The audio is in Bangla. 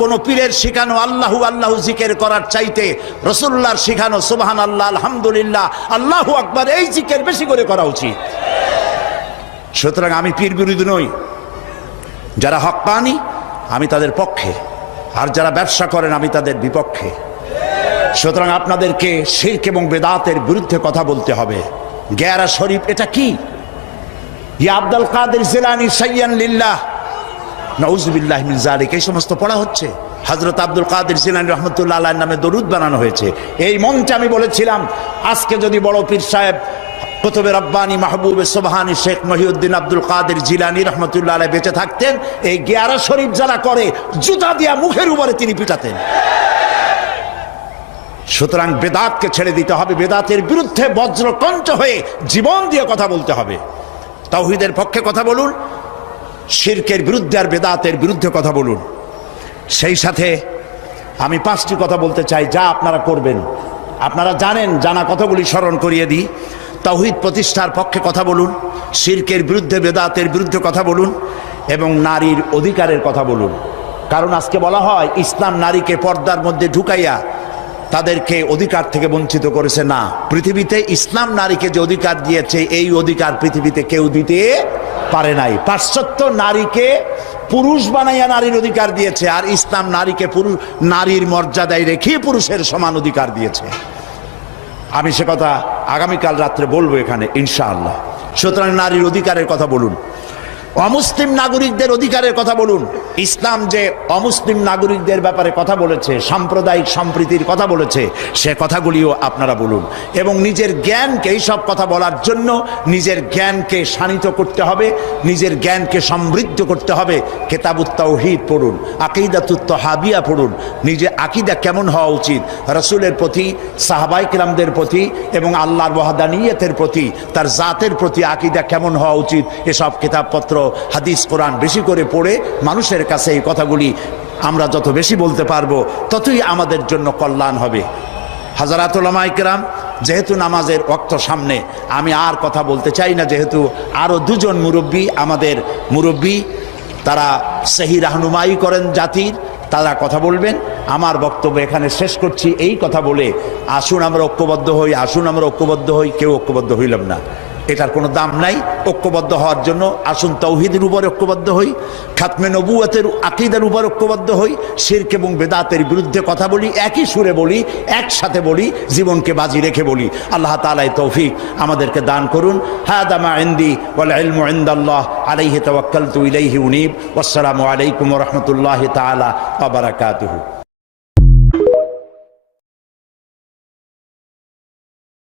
কোন পীরের শিখানো আল্লাহু আল্লাহু জিকির করার চাইতে রাসূলুল্লাহর শিখানো সুবহানাল্লাহ, আলহামদুলিল্লাহ, আল্লাহু আকবার এই জিকির বেশি করে করা উচিত। সুতরাং আমি পীর বিরোধী নই। যারা হক্কানি আমি তাদের পক্ষে, আর যারা ব্যবসা করেন আমি তাদের বিপক্ষে। সুতরাং আপনাদেরকে শিরক এবং বেদাতের বিরুদ্ধে কথা বলতে হবে। গেরা শরীফ এটা কি? ইয়া আব্দুল কাদের জিলানী সাইয়্যান লিল্লাহ, নাউযুবিল্লাহি মিন যালিক, এই সমস্ত পড়া হচ্ছে। হযরত আব্দুল কাদের জিলানী রাহমাতুল্লাহ আলাইহির নামে দরুদ বানানো হয়েছে। এই মঞ্চে আমি বলেছিলাম, আজকে যদি বড় পীর সাহেব কুতুবে রব্বানি মাহবুবে সুবহানি শেখ মহিউদ্দিন আব্দুল কাদের জিলানী রাহমাতুল্লাহ আলাইহি বেঁচে থাকতেন, এই গেরা শরীফ যারা করে জুতা দিয়া মুখের উপরে তিনি পিটাতেন। সুতরাং বেদাতকে ছেড়ে দিতে হবে, বেদাতের বিরুদ্ধে বজ্রকণ্ঠ হয়ে জীবন দিয়ে কথা বলতে হবে। তাওহীদের পক্ষে কথা বলুন, শিরকের বিরুদ্ধে আর বেদাতের বিরুদ্ধে কথা বলুন। সেই সাথে আমি 5টি কথা বলতে চাই যা আপনারা করবেন। আপনারা জানেন, জানা কথাগুলি স্মরণ করিয়ে দিই। তাওহীদ প্রতিষ্ঠার পক্ষে কথা বলুন, শিরকের বিরুদ্ধে বেদাতের বিরুদ্ধে কথা বলুন, এবং নারীর অধিকারের কথা বলুন। কারণ আজকে বলা হয় ইসলাম নারীকে পর্দার মধ্যে ঢুকাইয়া তাদেরকে অধিকার থেকে বঞ্চিত করেছে। না, পৃথিবীতে ইসলাম নারীকে যে অধিকার দিয়েছে এই অধিকার পৃথিবীতে কেউ দিতে পারে নাই। পাশ্চাত্য নারীকে পুরুষ বানাইয়া নারীর অধিকার দিয়েছে, আর ইসলাম নারীকে নারীর মর্যাদায় রেখে পুরুষের সমান অধিকার দিয়েছে। আমি সে কথা আগামীকাল রাত্রে বলবো এখানে ইনশাআল্লাহ। সুতরাং নারীর অধিকারের কথা বলুন, অমুসলিম নাগরিকদের অধিকারের কথা বলুন। ইসলাম যে অমুসলিম নাগরিকদের ব্যাপারে কথা বলেছে, সাম্প্রদায়িক সম্প্রীতির কথা বলেছে, সে কথাগুলিও আপনারা বলুন। এবং নিজের জ্ঞানকে, এইসব কথা বলার জন্য নিজের জ্ঞানকে শানিত করতে হবে, নিজের জ্ঞানকে সমৃদ্ধ করতে হবে। কিতাবুত তাওহীদ পড়ুন, আকীদাতুত তাহাবিয়া পড়ুন। নিজে আকীদা কেমন হওয়া উচিত রাসূলের প্রতি, সাহাবায়ে কেরামদের প্রতি, এবং আল্লাহর ওয়াহদানিয়তের প্রতি, তার জাতের প্রতি আকীদা কেমন হওয়া উচিত, এসব কিতাবপত্র, হাদিস, কোরআন বেশি করে পড়ে মানুষের কাছে এই কথাগুলি আমরা যত বেশি বলতে পারবো ততই আমাদের জন্য কল্যাণ হবে। হাজারাত উলামায়ে কেরাম, যেহেতু নামাজের ওয়াক্ত সামনে, আমি আর কথা বলতে চাই না। যেহেতু আরও 2 জন মুরব্বী, আমাদের মুরব্বী, তারা সহি রাহনুমাই করেন জাতির, তারা কথা বলবেন। আমার বক্তব্য এখানে শেষ করছি এই কথা বলে, আসুন আমরা ঐক্যবদ্ধ হই, আসুন আমরা ঐক্যবদ্ধ হই। কেউ ঐক্যবদ্ধ হইলাম না, এটার কোনো দাম নাই। ঐক্যবদ্ধ হওয়ার জন্য আসুন তাওহীদের উপর ঐক্যবদ্ধ হই, খাতমে নবুয়তের আকীদার উপর ঐক্যবদ্ধ হই, শিরক এবং বেদাতের বিরুদ্ধে কথা বলি, একই সুরে বলি, একসাথে বলি, জীবনকে বাজি রেখে বলি। আল্লাহ তাআলা তৌফিক আমাদেরকে দান করুন। হাদা মা ইনদি ওয়াল ইলমু ইনদাল্লাহ আলাইহি তাওয়াক্কালতু ইলাইহি উনীব। ওয়াসসালামু আলাইকুম ওয়া রাহমাতুল্লাহি তাআলা ওয়া বারাকাতুহু।